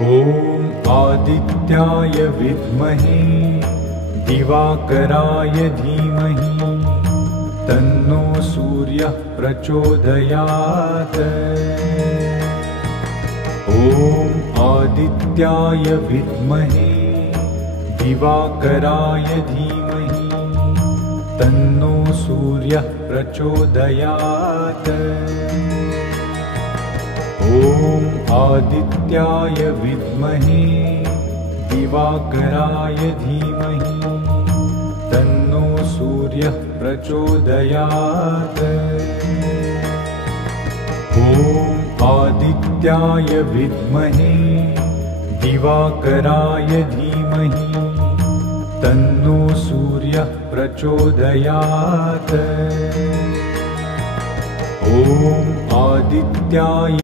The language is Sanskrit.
ॐ आदित्याय विद्महे दिवाकराय धीमहि तन्नो सूर्यः प्रचोदयात्। ॐ आदित्याय विद्महे दिवाकराय धीमहि तन्नो सूर्यः प्रचोदयात्। ॐ आदित्याय विद्महे दिवाकराय धीमहि तन्नो सूर्यः प्रचोदयात्। ॐ आदित्याय विद्महे दिवाकराय धीमहि तन्नो सूर्यः प्रचोदयात्। ॐ आदित्याय